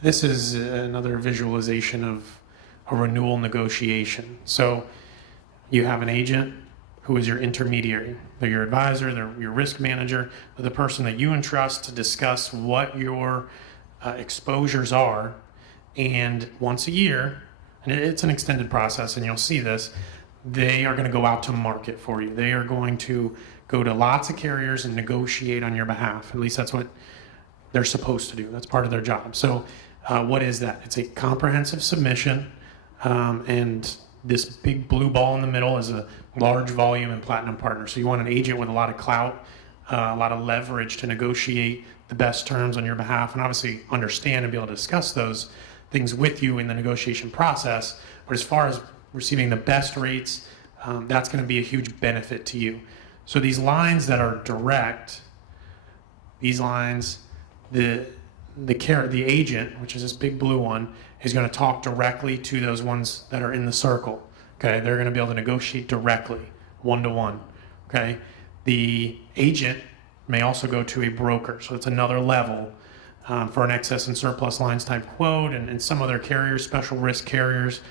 This is another visualization of a renewal negotiation. So you have an agent who is your intermediary. They're your advisor, they're your risk manager, they're the person that you entrust to discuss what your exposures are. And once a year, and it's an extended process, and you'll see this, they are going to go out to market for you. They are going to go to lots of carriers and negotiate on your behalf. At least that's what they're supposed to do. That's part of their job. So what is that? It's a comprehensive submission, and this big blue ball in the middle is a large volume and platinum partner. So you want an agent with a lot of clout, a lot of leverage to negotiate the best terms on your behalf, and obviously understand and be able to discuss those things with you in the negotiation process. But as far as receiving the best rates, that's going to be a huge benefit to you. So these lines that are direct, these lines, the agent, which is this big blue one, is going to talk directly to those ones that are in the circle. Okay, they're going to be able to negotiate directly, one-to-one. Okay, the agent may also go to a broker, so it's another level for an excess and surplus lines type quote, and some other carriers, special risk carriers.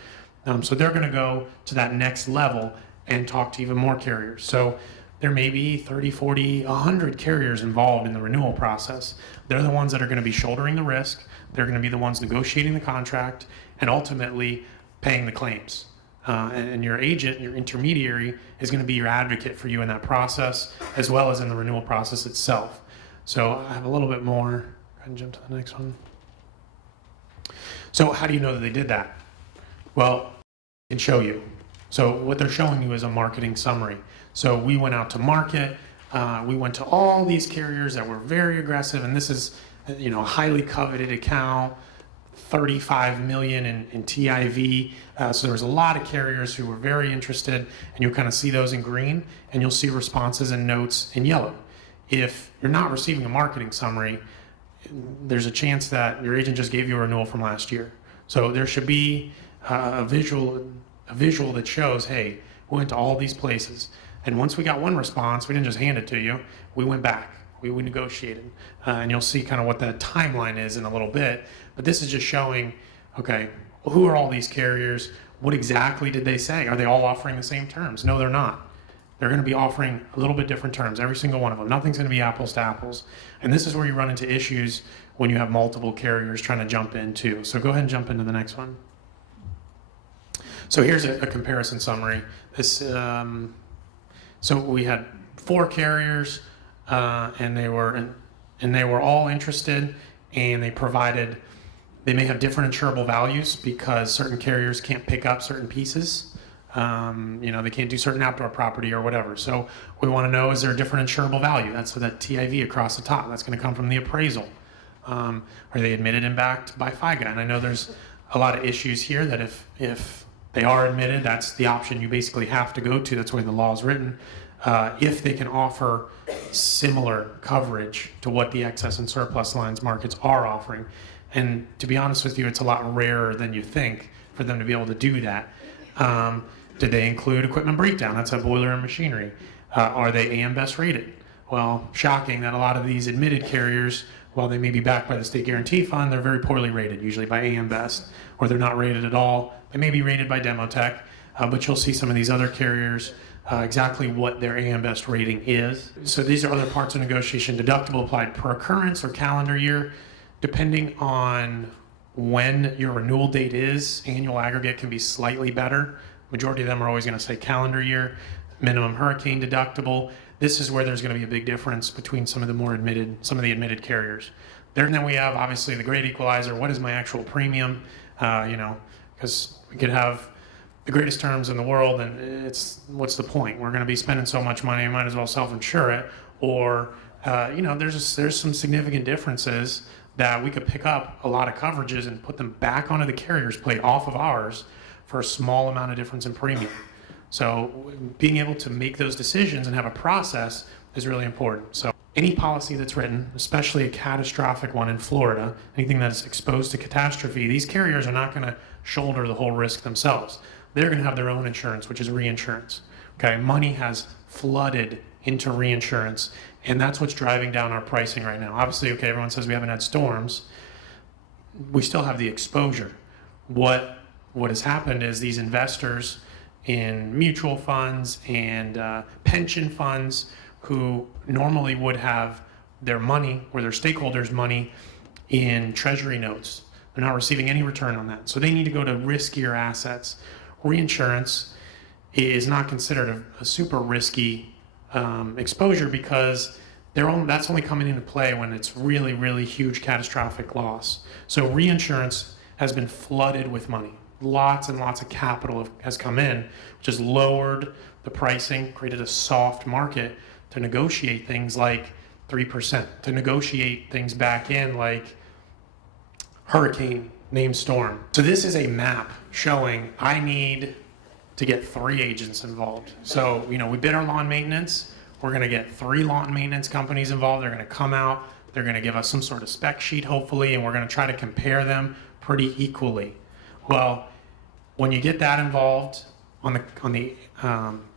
So they're going to go to that next level and talk to even more carriers. So there may be 30, 40, 100 carriers involved in the renewal process. They're the ones that are going to be shouldering the risk. They're going to be the ones negotiating the contract and ultimately paying the claims. And your agent, your intermediary, is going to be your advocate for you in that process, as well as in the renewal process itself. So I have a little bit more. Go ahead and jump to the next one. So how do you know that they did that? Well, I can show you. So what they're showing you is a marketing summary. So we went out to market. We went to all these carriers that were very aggressive, and this is, a highly coveted account, 35 million in TIV. So there was a lot of carriers who were very interested, and you'll kind of see those in green, and you'll see responses and notes in yellow. If you're not receiving a marketing summary, there's a chance that your agent just gave you a renewal from last year. So there should be a visual that shows, hey, we went to all these places. And once we got one response, we didn't just hand it to you. We went back. We negotiated. And you'll see kind of what that timeline is in a little bit. But this is just showing, okay, well, who are all these carriers? What exactly did they say? Are they all offering the same terms? No, they're not. They're going to be offering a little bit different terms, every single one of them. Nothing's going to be apples to apples. And this is where you run into issues when you have multiple carriers trying to jump in too. So go ahead and jump into the next one. So here's a comparison summary. So we had 4 carriers, and they were all interested, and they may have different insurable values because certain carriers can't pick up certain pieces. They can't do certain outdoor property or whatever. So we want to know, is there a different insurable value? That's that TIV across the top. That's going to come from the appraisal. Are they admitted and backed by FIGA? And I know there's a lot of issues here that if they are admitted, that's the option you basically have to go to. That's the way the law is written. If they can offer similar coverage to what the excess and surplus lines markets are offering. And to be honest with you, it's a lot rarer than you think for them to be able to do that. Did they include equipment breakdown? That's a boiler and machinery. Are they AM Best rated? Well, shocking that a lot of these admitted carriers, while they may be backed by the State Guarantee Fund, they're very poorly rated, usually by AM Best, or they're not rated at all. They may be rated by Demotech, but you'll see some of these other carriers exactly what their AM Best rating is. So these are other parts of negotiation. Deductible applied per occurrence or calendar year. Depending on when your renewal date is, annual aggregate can be slightly better. Majority of them are always going to say calendar year. Minimum hurricane deductible. This is where there's going to be a big difference between some of the admitted carriers. Then we have obviously the great equalizer. What is my actual premium? Because we could have the greatest terms in the world, and what's the point? We're going to be spending so much money, we might as well self-insure it. Or there's some significant differences that we could pick up a lot of coverages and put them back onto the carrier's plate off of ours for a small amount of difference in premium. So being able to make those decisions and have a process is really important. So any policy that's written, especially a catastrophic one in Florida, anything that's exposed to catastrophe, these carriers are not going to shoulder the whole risk themselves. They're going to have their own insurance, which is reinsurance. Okay, money has flooded into reinsurance, and that's what's driving down our pricing right now. Obviously, okay, everyone says we haven't had storms, we still have the exposure. What has happened is these investors in mutual funds and pension funds who normally would have their money or their stakeholders' money in treasury notes, they're not receiving any return on that. So they need to go to riskier assets. Reinsurance is not considered a super risky exposure because that's only coming into play when it's really, really huge catastrophic loss. So reinsurance has been flooded with money. Lots and lots of capital has come in, which has lowered the pricing, created a soft market to negotiate things like 3%, to negotiate things back in like hurricane, named storm. So this is a map showing I need to get 3 agents involved. So, we bid our lawn maintenance. We're going to get 3 lawn maintenance companies involved. They're going to come out. They're going to give us some sort of spec sheet, hopefully, and we're going to try to compare them pretty equally. Well, when you get that involved on the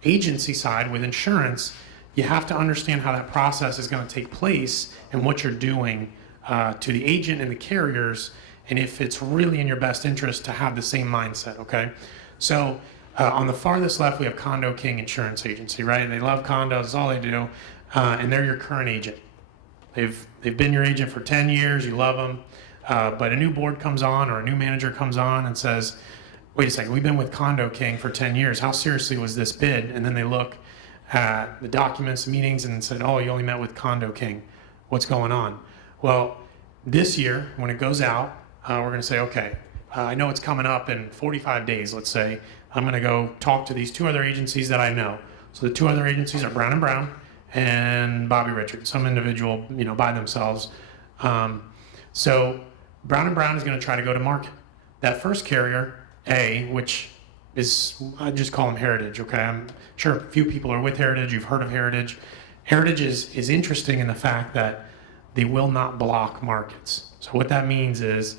agency side with insurance, you have to understand how that process is going to take place and what you're doing to the agent and the carriers, and if it's really in your best interest to have the same mindset, okay? So on the farthest left, we have Condo King Insurance Agency, right? They love condos, that's all they do, and they're your current agent. They've been your agent for 10 years, you love them, but a new board comes on or a new manager comes on and says, wait a second, we've been with Condo King for 10 years. How seriously was this bid? And then they look at the documents, meetings, and said, oh, you only met with Condo King. What's going on? Well, this year, when it goes out, we're going to say, okay, I know it's coming up in 45 days, let's say. I'm going to go talk to these 2 other agencies that I know. So the 2 other agencies are Brown & Brown and Bobby Richards, some individual, by themselves. So Brown & Brown is going to try to go to market. That first carrier, A, which is, I just call them Heritage, okay? I'm sure a few people are with Heritage. You've heard of Heritage. Heritage is interesting in the fact that they will not block markets. So what that means is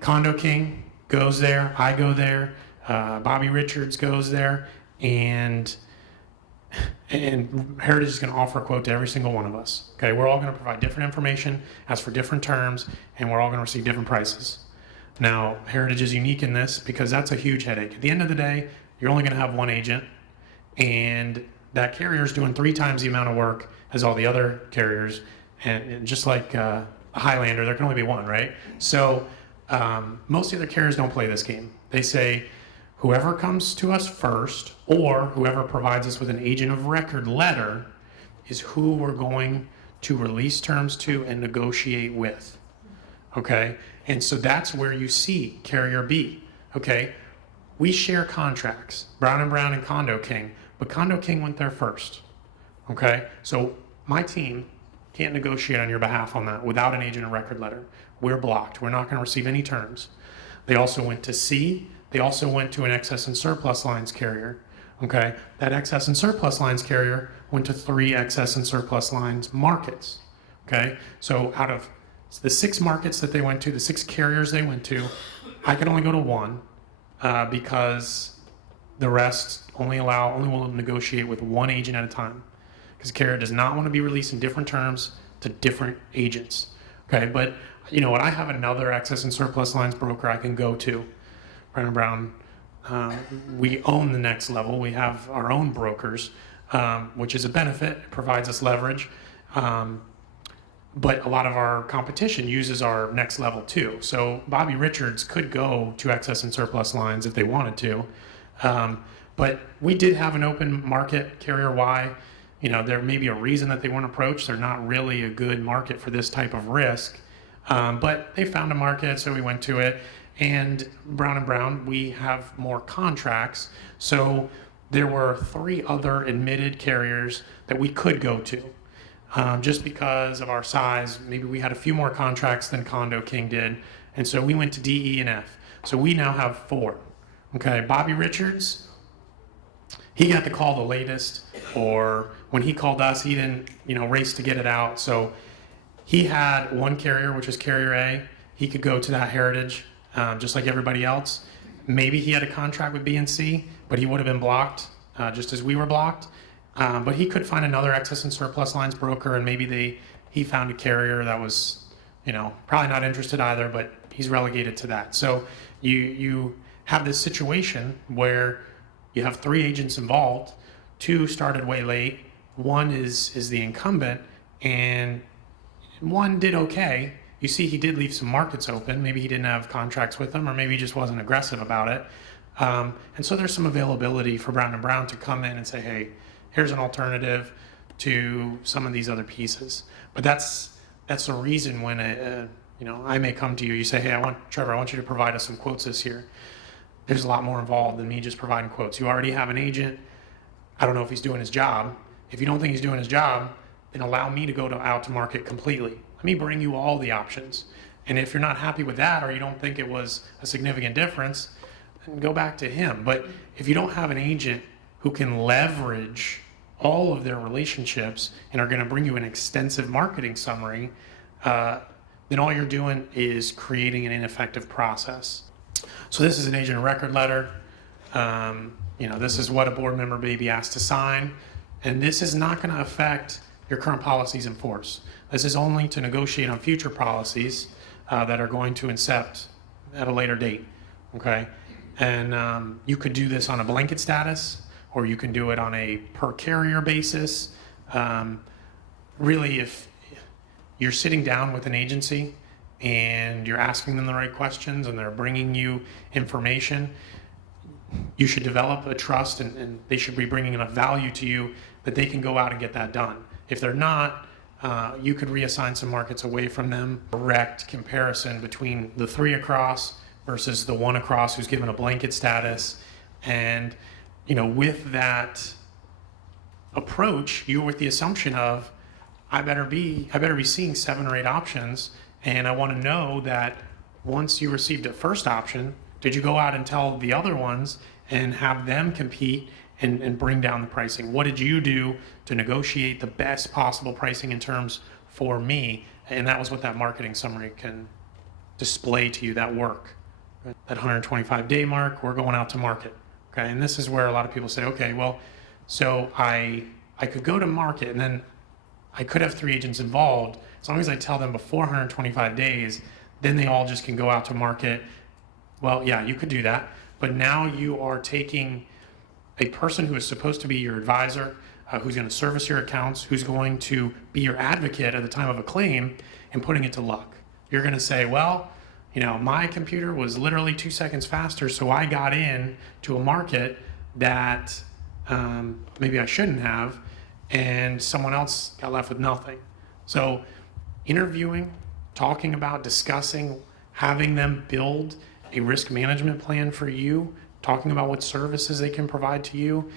Condo King goes there, I go there, Bobby Richards goes there, and Heritage is going to offer a quote to every single one of us. Okay, we're all going to provide different information, ask for different terms, and we're all going to receive different prices. Now, Heritage is unique in this because that's a huge headache. At the end of the day, you're only going to have one agent, and that carrier is doing 3 times the amount of work as all the other carriers. And just like a Highlander, there can only be one, right? So most of the other carriers don't play this game. They say, whoever comes to us first or whoever provides us with an agent of record letter is who we're going to release terms to and negotiate with, okay? And so that's where you see Carrier B, okay? We share contracts, Brown & Brown and Condo King, but Condo King went there first, okay? So my team can't negotiate on your behalf on that without an agent of record letter. We're blocked. We're not going to receive any terms. They also went to C. They also went to an excess and surplus lines carrier. Okay, that excess and surplus lines carrier went to 3 excess and surplus lines markets. Okay, so out of the 6 markets that they went to, the 6 carriers they went to, I could only go to 1 because the rest only will negotiate with 1 agent at a time. Because carrier does not want to be releasing different terms to different agents. Okay, but you know what? I have another excess and surplus lines broker I can go to. Brown & Brown, we own the next level. We have our own brokers, which is a benefit. It provides us leverage. But a lot of our competition uses our next level too. So Bobby Richards could go to excess and surplus lines if they wanted to. But we did have an open market, Carrier Y. You know, there may be a reason that they weren't approached. They're not really a good market for this type of risk. But they found a market, so we went to it. And Brown & Brown, we have more contracts. So there were 3 other admitted carriers that we could go to. Just because of our size, maybe we had a few more contracts than Condo King did. And so we went to D, E, and F. So we now have 4. Okay, Bobby Richards, he got the call the latest, or when he called us, he didn't, race to get it out. So he had 1 carrier, which was Carrier A. He could go to that Heritage, just like everybody else. Maybe he had a contract with B and C, but he would have been blocked, just as we were blocked. But he could find another excess and surplus lines broker, and maybe he found a carrier that was, probably not interested either, but he's relegated to that. So you have this situation where you have 3 agents involved, 2 started way late, 1 is the incumbent, and 1 did okay. You see he did leave some markets open. Maybe he didn't have contracts with them, or maybe he just wasn't aggressive about it. And so there's some availability for Brown & Brown to come in and say, hey, here's an alternative to some of these other pieces. But that's the reason when I may come to you, you say, hey, Trevor, I want you to provide us some quotes this year. There's a lot more involved than me just providing quotes. You already have an agent. I don't know if he's doing his job. If you don't think he's doing his job, then allow me to go out to market completely. Let me bring you all the options. And if you're not happy with that, or you don't think it was a significant difference, then go back to him. But if you don't have an agent who can leverage all of their relationships and are going to bring you an extensive marketing summary, then all you're doing is creating an ineffective process. So this is an agent of record letter. This is what a board member may be asked to sign. And this is not going to affect your current policies in force. This is only to negotiate on future policies that are going to incept at a later date, okay? And you could do this on a blanket status, or you can do it on a per carrier basis. Really, if you're sitting down with an agency and you're asking them the right questions and they're bringing you information, you should develop a trust, and they should be bringing enough value to you that they can go out and get that done. If they're not, you could reassign some markets away from them. Direct comparison between the 3 across versus the 1 across who's given a blanket status. And with that approach, you're with the assumption of, I better be seeing 7 or 8 options, and I want to know that once you received a first option, did you go out and tell the other ones and have them compete and bring down the pricing? What did you do to negotiate the best possible pricing in terms for me? And that was what that marketing summary can display to you, that work. That 125-day mark, we're going out to market. Okay, and this is where a lot of people say, okay, well, so I could go to market, and then I could have 3 agents involved. As long as I tell them before 125 days, then they all just can go out to market. Well, yeah, you could do that, but now you are taking a person who is supposed to be your advisor, who's going to service your accounts, who's going to be your advocate at the time of a claim, and putting it to luck. You're going to say, well, my computer was literally 2 seconds faster, so I got in to a market that maybe I shouldn't have, and someone else got left with nothing. So interviewing, talking about, discussing, having them build a risk management plan for you, talking about what services they can provide to you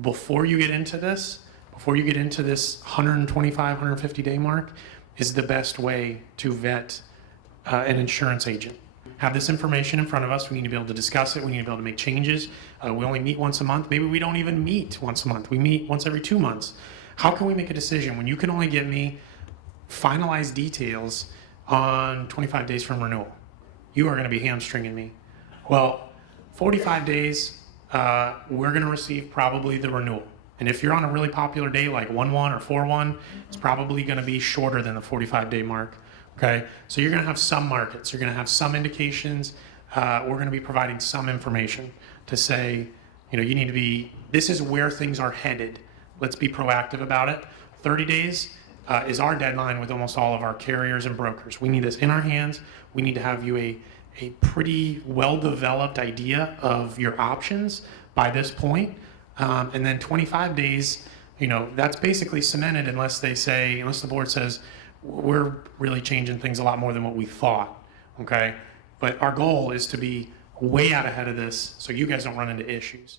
before you get into this 125, 150-day mark is the best way to vet an insurance agent. Have this information in front of us. We need to be able to discuss it. We need to be able to make changes. We only meet once a month. Maybe we don't even meet once a month. We meet once every 2 months. How can we make a decision when you can only give me finalized details on 25 days from renewal? You are going to be hamstringing me. Well, 45 days, we're going to receive probably the renewal. And if you're on a really popular day like 1/1 or 4/1, it's probably going to be shorter than the 45-day mark. Okay, so you're going to have some markets. You're going to have some indications. We're going to be providing some information to say, you need to be, this is where things are headed. Let's be proactive about it. 30 days is our deadline with almost all of our carriers and brokers. We need this in our hands. We need to have you a pretty well-developed idea of your options by this point. And then 25 days, that's basically cemented unless the board says, we're really changing things a lot more than what we thought, okay? But our goal is to be way out ahead of this so you guys don't run into issues.